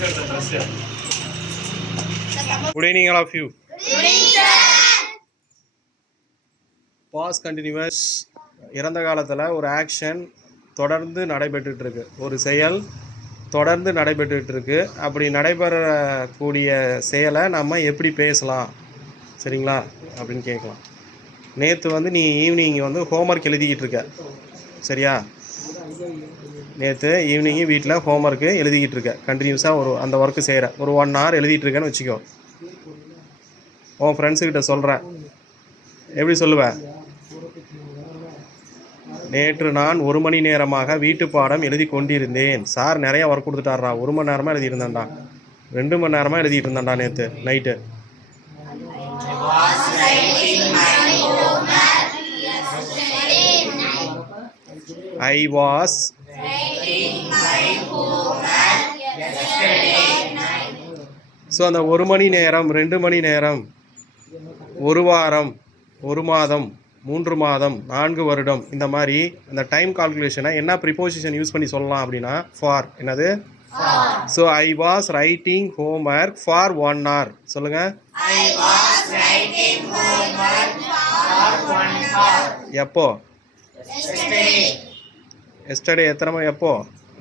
Good evening, all of you. Past continues இறந்த காலத்தில் ஒரு ஆக்ஷன் தொடர்ந்து நடைபெற்றுட்டு இருக்கு, ஒரு செயல் தொடர்ந்து நடைபெற்றுட்டு இருக்கு. அப்படி நடைபெறக்கூடிய செயலை நம்ம எப்படி பேசலாம், சரிங்களா அப்படின்னு கேட்கலாம். நேற்று நீ ஈவினிங் ஹோம்ஒர்க் எழுதிக்கிட்டு இருக்க, சரியா? நேற்று ஈவினிங்கு வீட்டில் ஹோம்ஒர்க்கு எழுதிக்கிட்டு இருக்க, கண்டினியூஸாக அந்த ஒர்க்கு செய்கிற, ஒரு 1 hour எழுதிட்டு இருக்கேன்னு வச்சுக்கோ. உன் ஃப்ரெண்ட்ஸுக்கிட்ட சொல்கிறேன், எப்படி சொல்லுவேன்? நேற்று நான் 1 மணி நேரமாக வீட்டு பாடம் எழுதி கொண்டிருந்தேன். சார் நிறையா ஒர்க் கொடுத்துட்டாரா, 1 மணி நேரமாக எழுதியிருந்தேன்டா, 2 மணி நேரமாக எழுதிட்டு இருந்தேன்டா நேற்று நைட்டு. I was ஸோ அந்த 1 மணி நேரம், 2 மணி நேரம், 1 வாரம், 1 மாதம், 3 மாதம், 4 வருடம், இந்த மாதிரி அந்த டைம் கால்குலேஷனை என்ன ப்ரிப்போசிஷன் யூஸ் பண்ணி சொல்லலாம் அப்படின்னா ஃபார். என்னது? So I was writing homework for 1 hour. சொல்லுங்க. எப்போ? எஸ்டர்டே. எத்தனை மணி? எப்போ?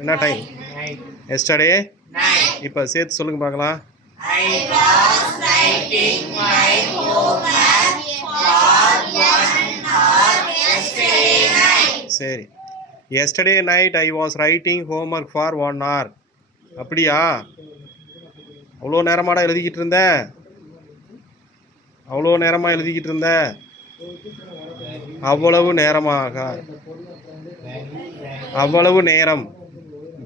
என்ன டைம்? எஸ்டர்டே. இப்போ சேர்த்து சொல்லுங்க பார்க்கலாம். சரி, yesterday night I was writing homework for 1 hour. அப்படியா? அவ்வளோ நேரமாடா எழுதிக்கிட்டு இருந்த? அவ்வளோ நேரமாக எழுதிக்கிட்டு இருந்த? அவ்வளவு நேரமாக, அவ்வளவு நேரம்,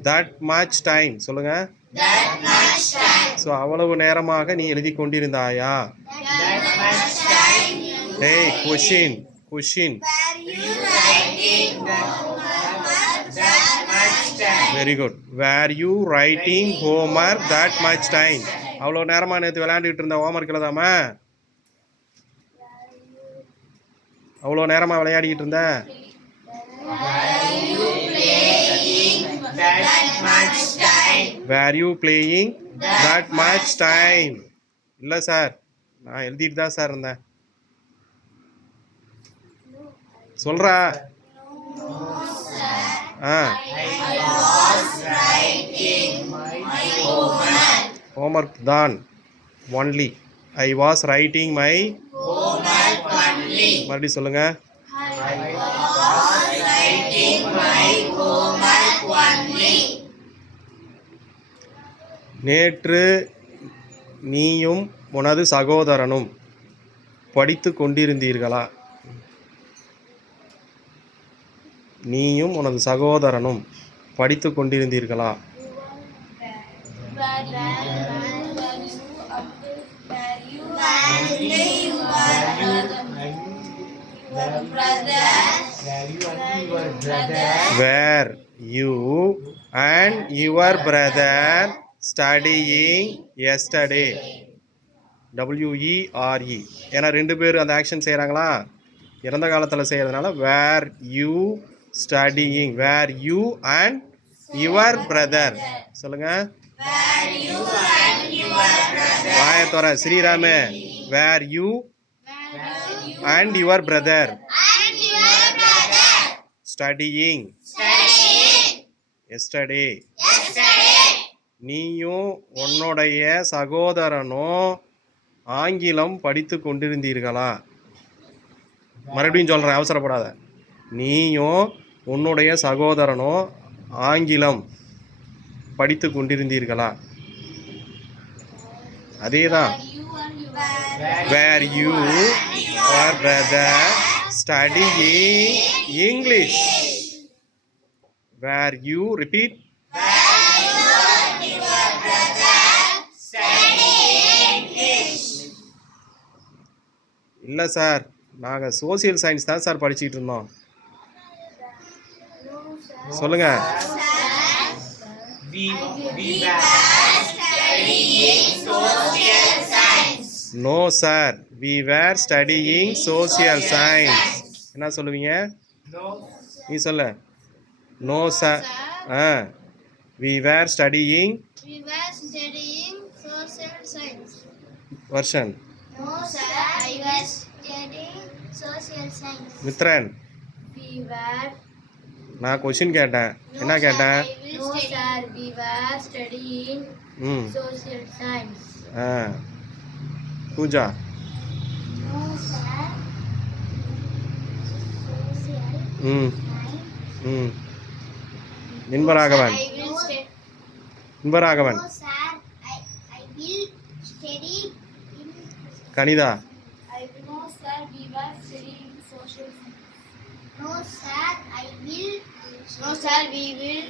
தட் மச் டைம். சொல்லுங்க. ஸோ அவ்வளவு நேரமாக நீ எழுதி கொண்டிருந்தாயா? டேய், question question. Very good. Where you writing homework that much time? அவ்வளோ நேரமாக நேற்று விளையாண்டுக்கிட்டு இருந்த ஹோம்ஒர்க் எழுதாம? அவ்வளோ நேரமாக விளையாடிக்கிட்டு இருந்த? Where you playing that much time? இல்லை சார், நான் எழுதிட்டு தான் சார் இருந்தேன். சொல்கிறா? ஹோம்ஒர்க் தான் only. I was writing my. மறுபடியும் சொல்லுங்க. நேற்று நீயும் உனது சகோதரனும் படித்து கொண்டிருந்தீர்களா? நீயும் உனது சகோதரனும் படித்து கொண்டிருந்தீர்களா? Were you and your brother studying yesterday? WERE. ஏன்னா 2 பேர் அந்த ஆக்ஷன் செய்கிறாங்களா, இறந்த காலத்தில் செய்கிறதுனால were you studying, were you and your brother. சொல்லுங்க. வாயத்தோர ஸ்ரீராமே. Were you and your brother studying yesterday. நீயும் உன்னுடைய சகோதரனும் ஆங்கிலம் படித்து கொண்டிருந்தீர்களா? மறுபடியும் சொல்கிறேன், அவசரப்படாத. நீயும் உன்னுடைய சகோதரனும் ஆங்கிலம் படித்து கொண்டிருந்தீர்களா? அதே தான். Where you are brother studying English. Where you, repeat. இல்லை சார், நாங்கள் சோசியல் சயின்ஸ் தான் சார் படிச்சுக்கிட்டு இருந்தோம். சொல்லுங்க. No sir, we were studying social science. என்ன சொல்லுவீங்க? நீ சொல்ல. No sir, We were studying social science. version. No, sir. I was studying social science. Mithran, We were. நான் கொஸ்டின் கேட்டேன். என்ன கேட்டேன்? No, sir. We were studying social science. Pooja, No, sir. Social science. Inbaraghavan, I will study. Inbaraghavan, No, sir. I will study in. Kanitha, No, sir. We were studying social science. No, sir. I will. No, sir. We will.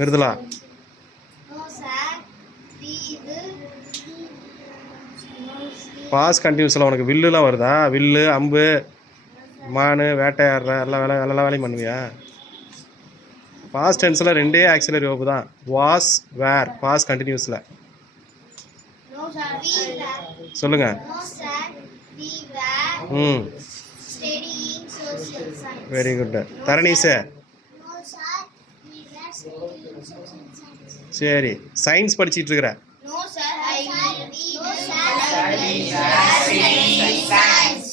Mirudhula, No, sir. We will. Past கண்டினியூஸில் உனக்கு வில்லுலாம் வருதா? வில்லு, அம்பு, மானு, வேட்டையாடுற எல்லா வேலையும் பண்ணுவியா? Past டென்ஸில் ரெண்டே ஆக்சிலரி வேர்பு தான், வாஸ், வேர். பாஸ்ட் கண்டினியூஸில் No, sir. We were. சொல்லுங்கள். No, sir. We were studying social science. Very good. Dharanish, No, sir. We were studying social science. சரி. சயின்ஸ் படிச்சிட்டு இருக்கிற. No, sir. I will. No, sir. We were studying science.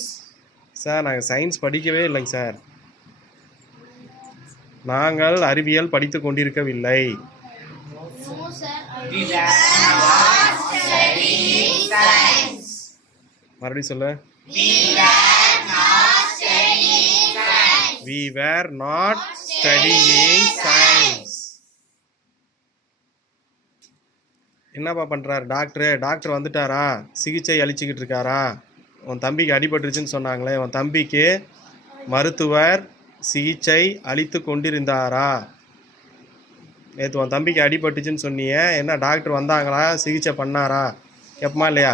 Sir நாங்கள் science படிக்கவே இல்லைங்க sir. நாங்கள் அறிவியல் படித்து கொண்டிருக்கவில்லை. No, sir. We were not studying science. மறுபடியும் சொல்லு. We were not studying science. We were not studying science. என்னப்பா பண்ணுறாரு டாக்டரு? டாக்டர் வந்துட்டாரா? சிகிச்சை அளிச்சுக்கிட்டு இருக்காரா? உன் தம்பிக்கு அடிபட்டுருச்சுன்னு சொன்னாங்களே, உன் தம்பிக்கு மருத்துவர் சிகிச்சை அளித்து கொண்டிருந்தாரா? நேற்று உன் தம்பிக்கு அடிபட்டுச்சுன்னு சொன்னியே, என்ன டாக்டர் வந்தாங்களா? சிகிச்சை பண்ணாரா? கேட்பமா இல்லையா?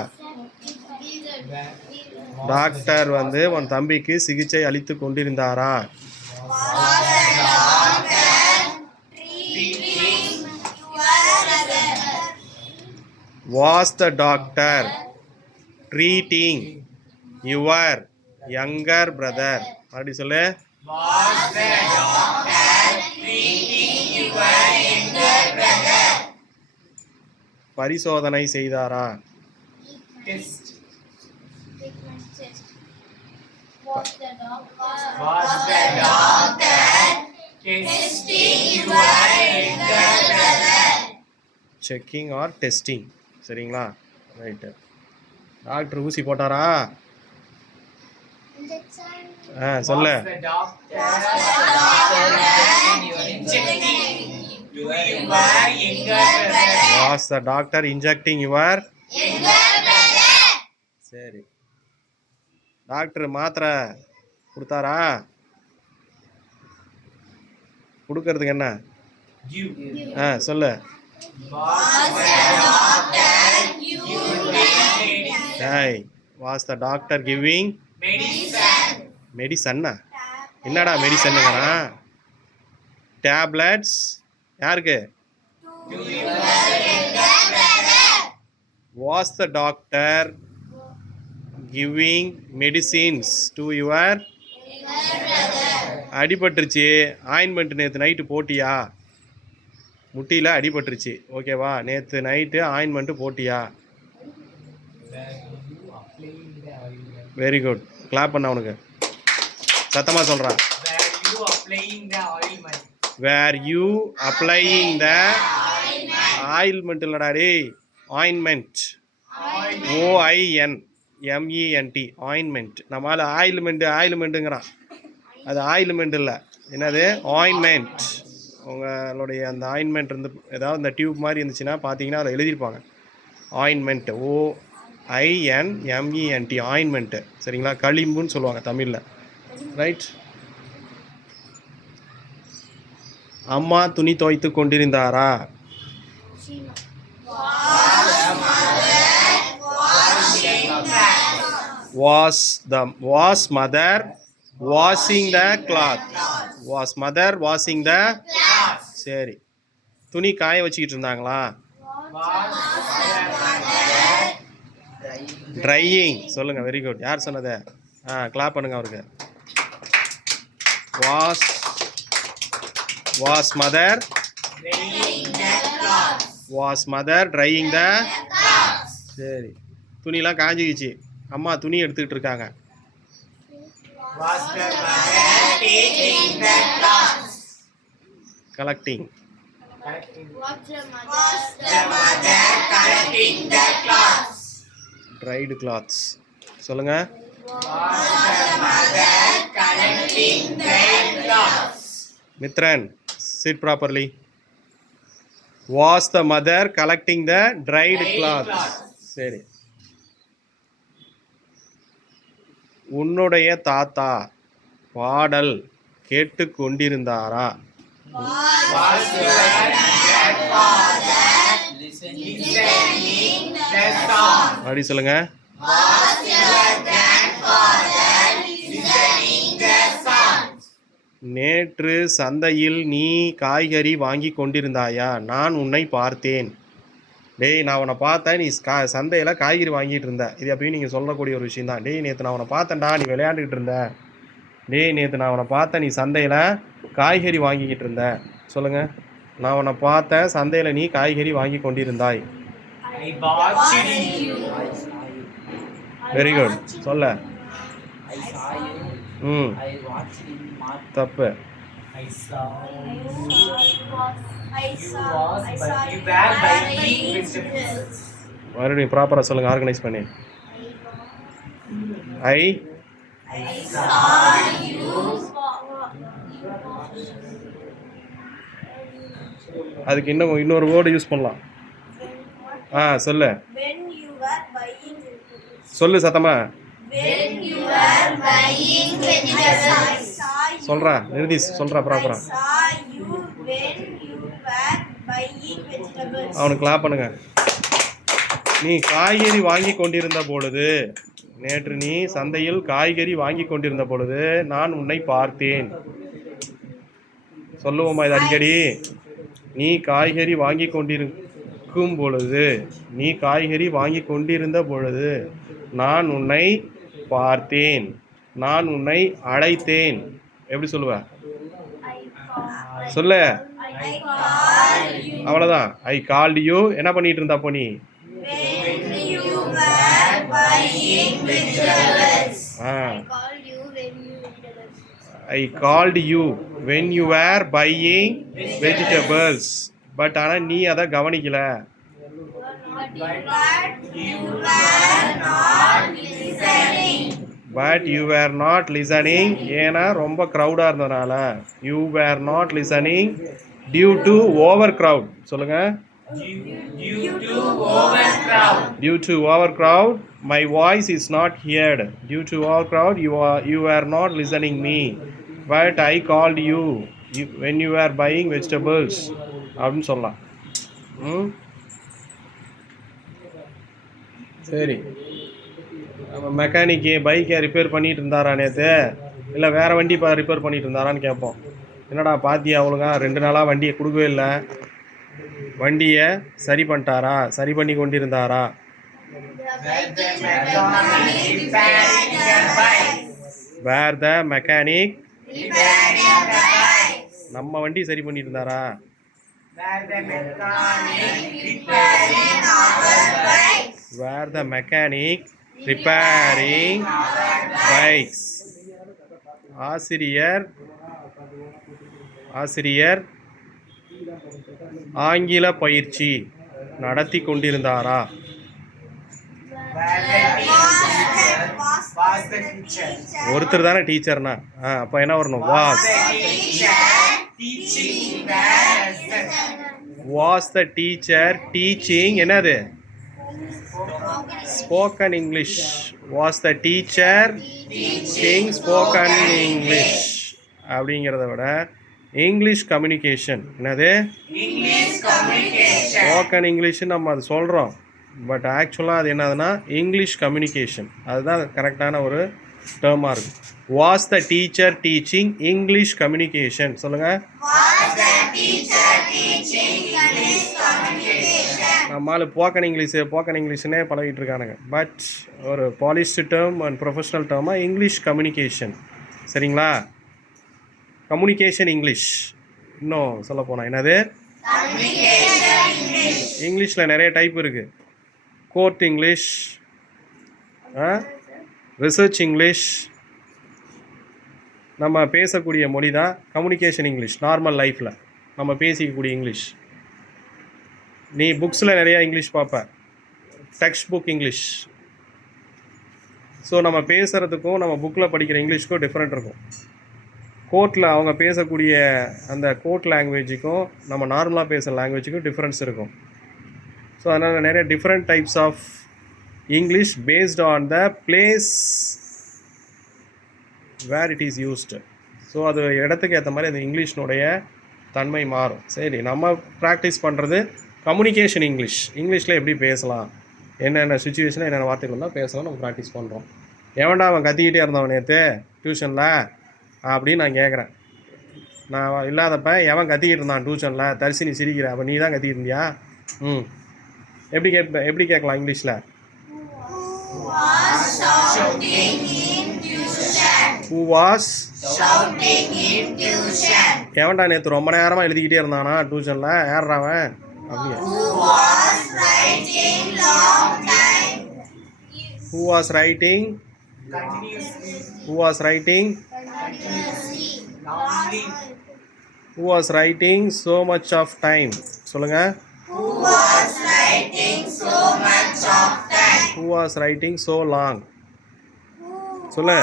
டாக்டர் வந்து உன் தம்பிக்கு சிகிச்சை அளித்து கொண்டிருந்தாரா? Was the doctor treating your younger brother? அப்படி சொல்லு. பரிசோதனை செய்தாரா? Was the doctor testing your younger brother? Checking or testing. சரிங்களா? ரைட்டு. டாக்டர் ஊசி போட்டாரா? சொல்லு. Was the doctor injecting your? சரி. டாக்டர் மாத்திரை கொடுத்தாரா? கொடுக்கறதுக்கு என்ன? சொல்லு. Was the doctor giving medicine? என்னடா மெடிசன்னுங்கிறான்? டேப்லெட்ஸ் யாருக்கு? Was the doctor giving medicines to your? அடிபட்டுருச்சு, ஆயின்மெண்ட் நேற்று நைட்டு போட்டியா? முட்டியில் அடிபட்டுருச்சு, ஓகேவா? நேற்று நைட்டு ஆயின்மெண்ட்டு போட்டியா? Very good. கிளாப் பண்ண அவனுக்கு. சத்தமாக சொல்கிறான். Were you applying the oilment இல்லடா டே, ஆயின்மெண்ட். OINMENT ointment. நம்மளால் ஆயில்மெண்ட்டுங்கிறான். அது ஆயில்மெண்ட் இல்லை, என்னது? ஆயின்மெண்ட். உங்களுடைய அந்த ஆயின்மெண்ட் இருந்து ஏதாவது இந்த டியூப் மாதிரி இருந்துச்சுன்னா பார்த்தீங்கன்னா அதில் எழுதியிருப்பாங்க ஆயின்மெண்ட். OINMENT ointment. சரிங்களா? களிம்புன்னு சொல்லுவாங்க தமிழில். ரைட். அம்மா துணி துவைத்து கொண்டிருந்தாரா? Was mother washing the cloth? Was mother washing the? சரி. துணி காய வச்சுக்கிட்டு இருந்தாங்களா? ட்ரையிங். சொல்லுங்கள். Very good. யார் சொன்னது? கிளாப் பண்ணுங்க அவருக்கு. வாஸ் மதர் ட்ரையிங் த சரி துணிலாம் காஞ்சிக்கிச்சு அம்மா துணி எடுத்துக்கிட்டு இருக்காங்க கலெக்டிங் ட்ரைடு கிளாத்ஸ் சொல்லுங்க Mithran sit properly was the mother collecting the dried clothes சரி உன்னுடைய தாத்தா பாடல் கேட்டு கொண்டிருந்தாரா அப்படி சொல்லுங்க நேற்று சந்தையில் நீ காய்கறி வாங்கி கொண்டிருந்தாயா நான் உன்னை பார்த்தேன் டேய் நான் உன்னை பார்த்தேன் நீ சந்தையில் காய்கறி வாங்கிட்டு இருந்த இது எப்பயும் நீங்கள் சொல்லக்கூடிய ஒரு விஷயம் தான் டேய் நேற்று நான் உன்னை பார்த்தேன்டா நீ விளையாண்டுக்கிட்டு இருந்த டேய் நேற்று நான் உன்னை பார்த்தேன் நீ சந்தையில் காய்கறி வாங்கிக்கிட்டு இருந்த சொல்லுங்கள் நான் உன்னை பார்த்தேன் சந்தையில் நீ காய்கறி வாங்கி கொண்டிருந்தாய் வெரி குட் சொல்ல ம் தப்பு மறுபடியும் ப்ராப்பராக சொல்லுங்கள் ஆர்கனைஸ் பண்ணி அதுக்கு இன்னொரு வேர்டு யூஸ் பண்ணலாம் சொல்லு சொல்லு சத்தமா சொல்றா நிறுதி சொல்றா ப்ராப்பரா அவனுக்கு கிளாப் பண்ணுங்க நீ காய்கறி வாங்கி கொண்டிருந்த பொழுது நேற்று நீ சந்தையில் காய்கறி வாங்கி கொண்டிருந்த பொழுது நான் உன்னை பார்த்தேன் சொல்லுவோமா இது அடிக்கடி நீ காய்கறி வாங்கி கொண்டிருக்கும் பொழுது நீ காய்கறி வாங்கி கொண்டிருந்த பொழுது நான் உன்னை பார்த்தேன் நான் உன்னை அழைத்தேன் எப்படி சொல்லுவ சொல்ல அவ்வளோதான் ஐ கால்டு யூ என்ன பண்ணிட்டு இருந்தா அப்போ நீ I called you when you were buying vegetables but ஆனால் நீ அதை கவனிக்கல but you were not listening ஏன்னா ரொம்ப க்ரௌடாக இருந்ததுனால you were not listening due to over crowd சொல்லுங்க due to over crowd my voice is not heard due to over crowd you are not listening me but I called you when you are buying vegetables அப்படின்னு சொல்லலாம் சரி mechanic பைக்கை repair பண்ணிட்டு இருந்தாரா நேற்று இல்லை வேறு வண்டி ரிப்பேர் பண்ணிட்டு இருந்தாரான்னு கேட்போம் என்னடா பாத்தியா ஒழுங்கா 2 நாளாக வண்டியை கொடுக்கவே இல்லை வண்டியை சரி பண்ணிட்டாரா சரி பண்ணி கொண்டிருந்தாரா வேர் த மெக்கானிக் நம்ம வண்டி சரி பண்ணிட்டு இருந்தாரா வேர் த மெக்கானிக் ரிப்பேரிங் பைக்ஸ் ஆசிரியர் ஆங்கில பயிற்சி நடத்தி கொண்டிருந்தாரா ஒருத்தர் தானே டீச்சர்னா அப்போ என்ன வரணும் வாஸ் த டீச்சர் டீச்சிங் என்னது spoken English was the teacher teaching spoken English அப்படிங்கிறத விட இங்கிலீஷ் கம்யூனிகேஷன் என்னது ஸ்போக்கன் இங்கிலீஷ் நம்ம அது சொல்கிறோம் பட் ஆக்சுவலாக அது என்னதுன்னா இங்கிலீஷ் கம்யூனிகேஷன் அதுதான் கரெக்டான ஒரு டேர்மாக இருக்கும் was the teacher teaching English communication சொல்லுங்கள் நம்மளால் போக்கன் இங்கிலீஷ்னே பழகிட்டு இருக்கானுங்க பட் ஒரு பாலிஷ்டு டேர்ம் அண்ட் ப்ரொஃபஷ்னல் டேர்மாக இங்கிலீஷ் கம்யூனிகேஷன் சரிங்களா கம்யூனிகேஷன் இங்கிலீஷ் இன்னும் சொல்ல போனால் என்னது, இங்கிலீஷில் நிறைய டைப் இருக்குது. கோர்ட் இங்கிலீஷ், ரிசர்ச் இங்கிலீஷ், நம்ம பேசக்கூடிய மொழி தான் கம்யூனிகேஷன் இங்கிலீஷ். நார்மல் லைஃப்பில் நம்ம பேசிக்கக்கூடிய இங்கிலீஷ். நீ புக்ஸில் நிறையா இங்கிலீஷ் பார்ப்ப, டெக்ஸ்ட் புக் இங்கிலீஷ். ஸோ நம்ம பேசுகிறதுக்கும் நம்ம புக்கில் படிக்கிற இங்கிலீஷ்க்கும் டிஃப்ரெண்ட் இருக்கும். கோர்ட்டில் அவங்க பேசக்கூடிய அந்த கோர்ட் லாங்குவேஜுக்கும் நம்ம நார்மலாக பேசுகிற லாங்குவேஜுக்கும் டிஃப்ரென்ஸ் இருக்கும். ஸோ அதனால் நிறைய different types of English based on the place where it is used. So அது இடத்துக்கு ஏற்ற மாதிரி அந்த இங்கிலீஷ்னுடைய தன்மை மாறும். சரி, நம்ம ப்ராக்டிஸ் பண்ணுறது கம்யூனிகேஷன் இங்கிலீஷ். இங்கிலீஷில் எப்படி பேசலாம், என்னென்ன சுச்சுவேஷனில் என்னென்ன வார்த்தைகள் இருந்தால் பேசலாம் நம்ம ப்ராக்டிஸ் பண்ணுறோம். எவன்டா அவன் கத்திக்கிட்டே இருந்தவன் நேற்று டியூஷனில் அப்படின்னு நான் கேட்குறேன். நான் இல்லாதப்ப எவன் கத்திக்கிட்டு இருந்தான் டியூஷனில்? தரிசினி சிரிக்கிற, அப்போ நீ தான் கத்திக்கிட்டு இருந்தியா? எப்படி கேட்கலாம் இங்கிலீஷில்? Who was shouting in tuition? எவன்டா நேற்று ரொம்ப நேரமாக எழுதிக்கிட்டே இருந்தானா டியூஷனில்? யார்ரா அவன்? அப்படியே. Who was writing long time? Who was writing? Continuously. Who was writing? Continuously. Longly. Who was writing so much of time? சொல்லுங்க. Who was writing so much of time? Who was writing so long? சொல்லு.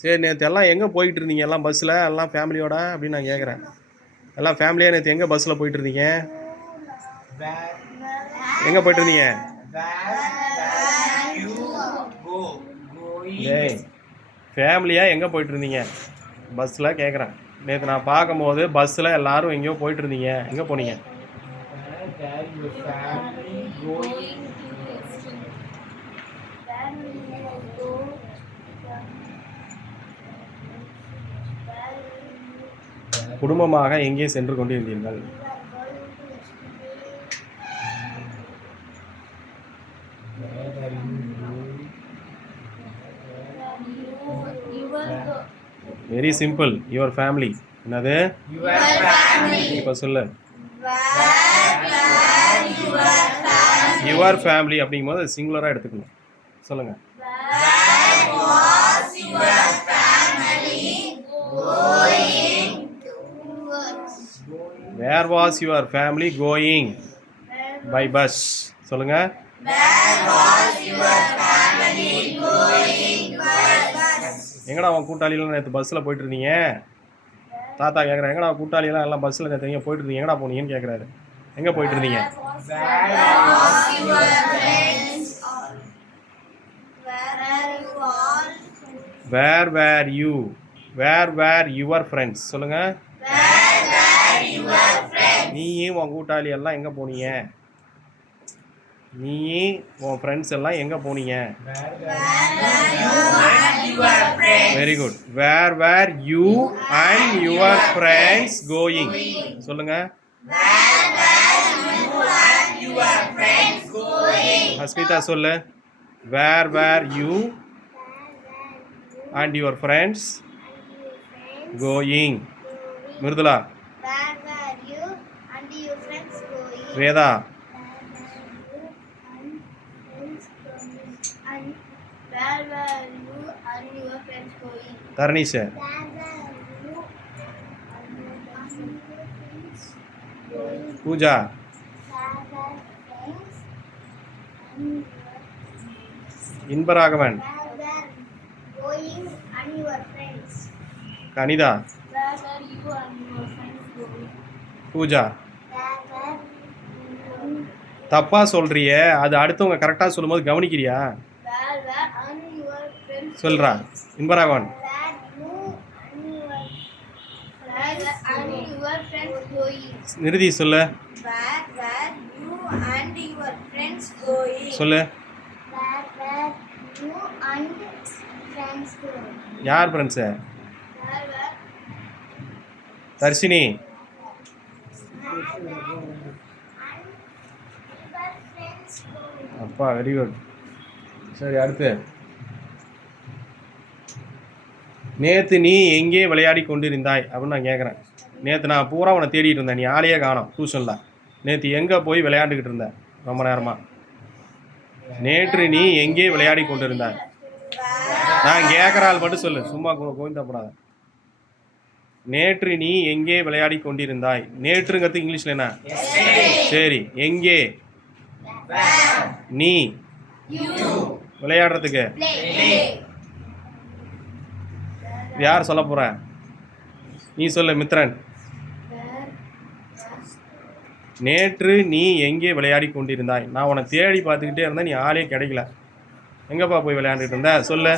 சரி, நேற்று எல்லாம் எங்கே போயிட்டு இருந்தீங்க? எல்லாம் பஸ்ஸில், எல்லாம் ஃபேமிலியோட அப்படின்னு நான் கேட்குறேன். எல்லாம் ஃபேமிலியாக நேற்று எங்கே பஸ்ஸில் போயிட்டு இருந்தீங்க? எங்கே போயிட்டு இருந்தீங்க? ஏய், ஃபேமிலியாக எங்கே போயிட்டு இருந்தீங்க பஸ்ஸில் கேட்குறேன். நேற்று நான் பார்க்கும்போது பஸ்ஸில் எல்லாரும் எங்கேயோ போயிட்டு இருந்தீங்க. எங்கே போனீங்க? குடும்பமாக எங்கே சென்று கொண்டிருந்தீர்கள்? Very simple. Your family. என்னது? இப்போ சொல்லு. யுவர் ஃபேமிலி அப்படிங்கும்போது அது சிங்குலராக எடுத்துக்கணும். சொல்லுங்க. Where was your family going by bus? சொல்லுங்க. எங்கடா உன் கூட்டாளிலாம் நேற்று பஸ்ஸில் போயிட்டு இருந்தீங்க? தாத்தா கேட்குறேன், எங்கடா கூட்டாளிலாம் எல்லாம் பஸ்ஸில் நேற்று எங்கே போயிட்டு இருந்தீங்க? எங்கடா போனீங்கன்னு கேட்குறாரு. எங்கே போயிட்டு இருந்தீங்க? Where were you? Where were your friends? சொல்லுங்க. நீயும் உன் கூட்டாளி எல்லாம் எங்கே போனீங்க? நீ உன் ஃப்ரெண்ட்ஸ் எல்லாம் எங்கே போனீங்க? Very good. Were were you and your friends going? சொல்லுங்க. ஹஸ்மிதா சொல்லு. Were were you and your friends going? Mirudhula. Veda. Dharnish. Pooja. Inbaraghavan. Kanitha. Pooja. தப்பா சொல்றிய, அது அடுத்தவங்க கரெக்டாக சொல்லும்போது கவனிக்கிறியா? சொல்றா. இன்பராகவன். நிருதி சொல்லு. சொல்லு. யார் ஃப்ரெண்ட்ஸு? தர்ஷினி. அப்பா வெரி குட். சரி, அடுத்து நேற்று நீ எங்கே விளையாடி கொண்டிருந்தாய் அப்படின்னு நான் கேட்குறேன். நேற்று நான் பூரா உன்னை தேடிட்டு இருந்தேன், நீ ஆளையே காணோம் டியூஷனில். நேற்று எங்கே போய் விளையாண்டுக்கிட்டு இருந்த ரொம்ப நேரமாக? நேற்று நீ எங்கே விளையாடி கொண்டிருந்தாய்? நான் கேட்குற ஆள் மட்டும் சொல்லு, சும்மா கோவிந்தப்படாத. நேற்று நீ எங்கே விளையாடி கொண்டிருந்தாய்? நேற்றுங்கிறது இங்கிலீஷில் என்ன? சரி, எங்கே? நீ விளையாடுறதுக்கு யார் சொல்ல போற? நீ சொல்லு மித்ரன். நேற்று நீ எங்கே விளையாடி கொண்டிருந்தாய்? நான் உன்னை தேடி பார்த்துக்கிட்டே இருந்தேன், நீ ஆளே கிடைக்கல. எங்கப்பா போய் விளையாண்டுட்டு இருந்த சொல்லு.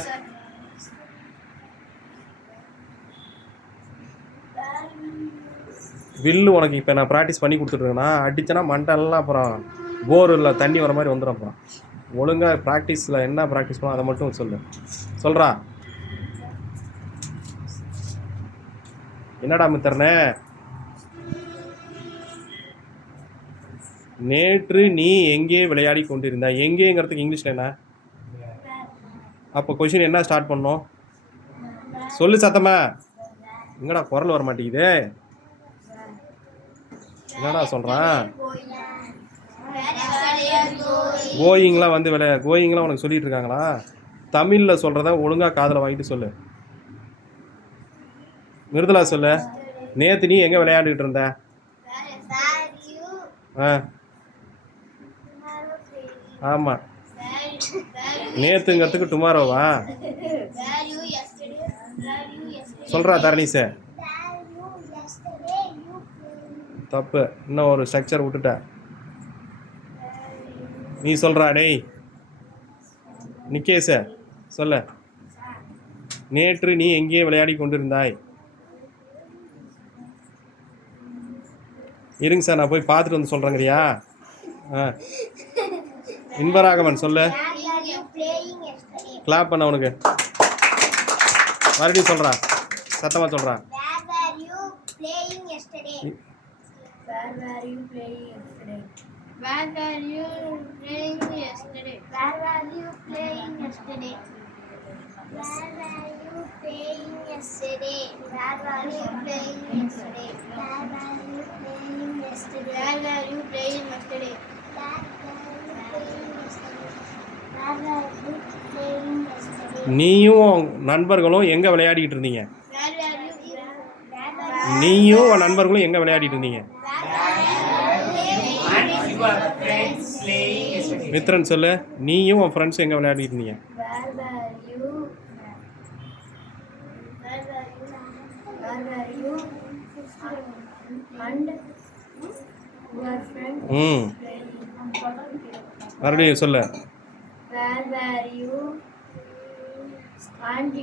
வில்லு உனக்கு இப்போ நான் ப்ராக்டிஸ் பண்ணி கொடுத்துட்ருக்கேன்னா அடிச்சேன்னா மண்டெல்லாம் அப்புறம் போரில் தண்ணி வர மாதிரி வந்துடும். அப்புறம் ஒழுங்காக ப்ராக்டிஸில் என்ன ப்ராக்டிஸ் பண்ணோம் அதை மட்டும் சொல்லு. சொல்கிறா என்னடா மித்தர்னே? நேற்று நீ எங்கே விளையாடி கொண்டிருந்தாய்? எங்கேங்கிறதுக்கு இங்கிலீஷில் என்ன? அப்போ கொஷின் என்ன ஸ்டார்ட் பண்ணோம்? சொல்லு சத்தமா. எங்கடா குரல் வர மாட்டேங்குது? என்னடா சொல்கிறான்? கோயிங்லாம் வந்து கோயிங்லாம் உனக்கு சொல்லிட்டு இருக்காங்களா? தமிழில் சொல்கிறத ஒழுங்காக காதில் வாங்கிட்டு சொல்லு. மிருதுலா சொல்லு. நேற்று நீ எங்கே விளையாண்டுக்கிட்டு இருந்த? ஆ ஆமாம், நேற்றுங்கிறதுக்கு டுமாரோவா? சொல்கிறா தரணீஸே. தப்பு, இன்னும் ஒரு ஸ்ட்ரக்சர் விட்டுட்ட. நீ சொல்கிறா டேய் நிக்கேஷ சொல்ல. நேற்று நீ எங்கே விளையாடி கொண்டிருந்தாய்? இருங்க சார், நான் போய் பார்த்துட்டு வந்து சொல்கிறேங்கறியா? ஆ இன்பராகவன் சொல்லு. கிளாப் பண்ண உனக்கு. மறுபடியும் சொல்கிறா, சத்தமாக சொல்கிறா. Where were you playing yesterday? Where were you playing yesterday? Where were you playing yesterday? Where were you playing yesterday? Where were you playing yesterday? Where were you playing yesterday? Where were you playing yesterday? நீயும் நண்பர்களும் எங்கே விளையாடிக்கிட்டு இருந்தீங்க? நீயும் உன் நண்பர்களும் எங்கே விளையாடிட்டு இருந்தீங்க? மித்ரன் சொல்லு. நீயும் உன் ஃப்ரெண்ட்ஸ் எங்கே விளையாடிட்டு இருந்தீங்க? ம் மறுபடியும் சொல்லு. Where were you and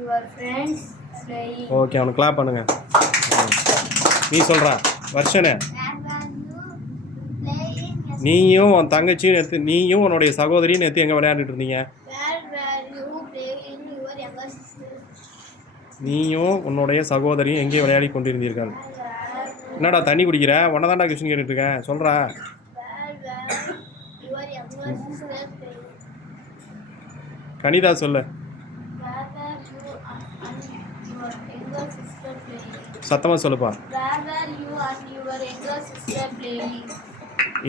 your friends playing? Okay, அவனுக்கு கிளாப் பண்ணுங்க. நீ சொல்கிறா வர்ஷனே. நீயும் உன் தங்கச்சியும் நேற்று, நீயும் உன்னுடைய சகோதரியும் நேற்று எங்கே விளையாண்டுட்டு இருந்தீங்க? நீயும் உன்னுடைய சகோதரியும் எங்கே விளையாடி கொண்டிருந்தீர்கள்? என்னடா தண்ணி குடிக்கிற? ஒன்றை தான்டா கொஸ்டின் கேட்டுட்ருக்கேன், சொல்கிறா. கனிதா சொல்லு. சத்தமாக சொல்லுப்பா.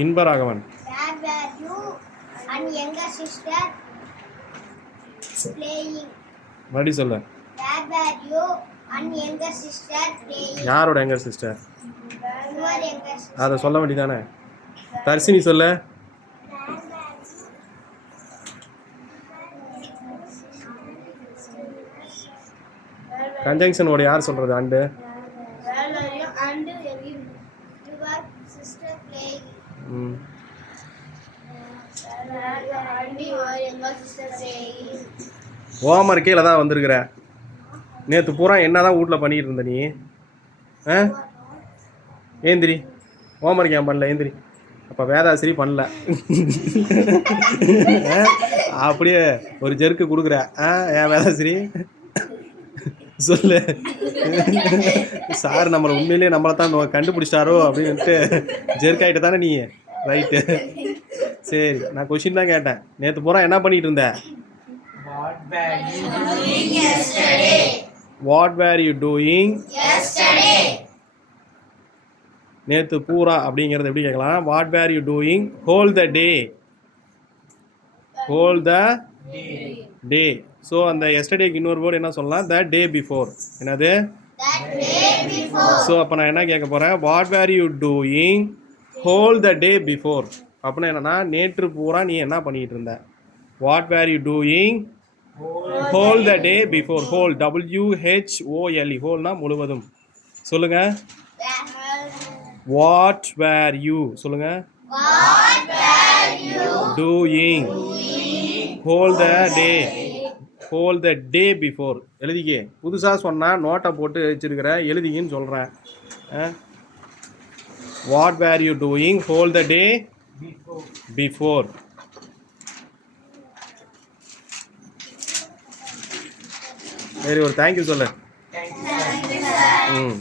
இன்பராகவன். மறுபடி சொல்லு. யாரோட எங்கர் சிஸ்டர்? அதை சொல்ல வேண்டியதானே? தர்ஷினி சொல்லு. கன்ஜங்ஷன் ஓட யார் சொல்றது? அண்டு ஹோம்ஒர்க்கே இல்லை தான் வந்திருக்கிற. நேற்று பூரா என்ன தான் வீட்டில் பண்ணிக்கிட்டு இருந்த நீ? ஆ ஏந்திரி. ஹோம்ஒர்க் ஏன் பண்ணல? ஏந்திரி. அப்போ வேதாசிரி பண்ணல. அப்படியே ஒரு ஜெருக்கு கொடுக்குற. ஏன் வேதாசிரி சொல்லு. சார் நம்மளை உண்மையிலேயே நம்மளை தான் கண்டுபிடிச்சிட்டாரோ அப்படின்ட்டு ஜெர்க்காயிட்ட தானே நீ? ரைட்டு, சரி. நான் கொஷின் தான் கேட்டேன். நேற்று பூரா என்ன பண்ணிட்டு இருந்த? What were you doing yesterday, நேற்று பூரா அப்படிங்கிறது எப்படி கேட்கலாம் what were you doing whole the day whole the day so அந்த எஸ்டர்டேக்கு இன்னொரு வேர்டு என்ன சொல்லலாம் த டே பிஃபோர் என்னது that day before, ஸோ அப்போ நான் என்ன கேட்க போகிறேன் what were you doing whole the day before அப்படின்னா என்னன்னா நேற்று பூரா நீ என்ன பண்ணிட்டு இருந்த what were you doing whole the day before whole WHOLE ஹோல்னா முழுவதும் சொல்லுங்க வாட் வேர் யூ சொல்லுங்க what were you doing whole the day before எழுதிக்கே புதுசாக சொன்னால் நோட்டை போட்டு வச்சிருக்கிற எழுதிக்கின்னு சொல்கிறேன் what were you doing whole the day before சரி ஒரு தேங்க்யூ சொல்லு ம்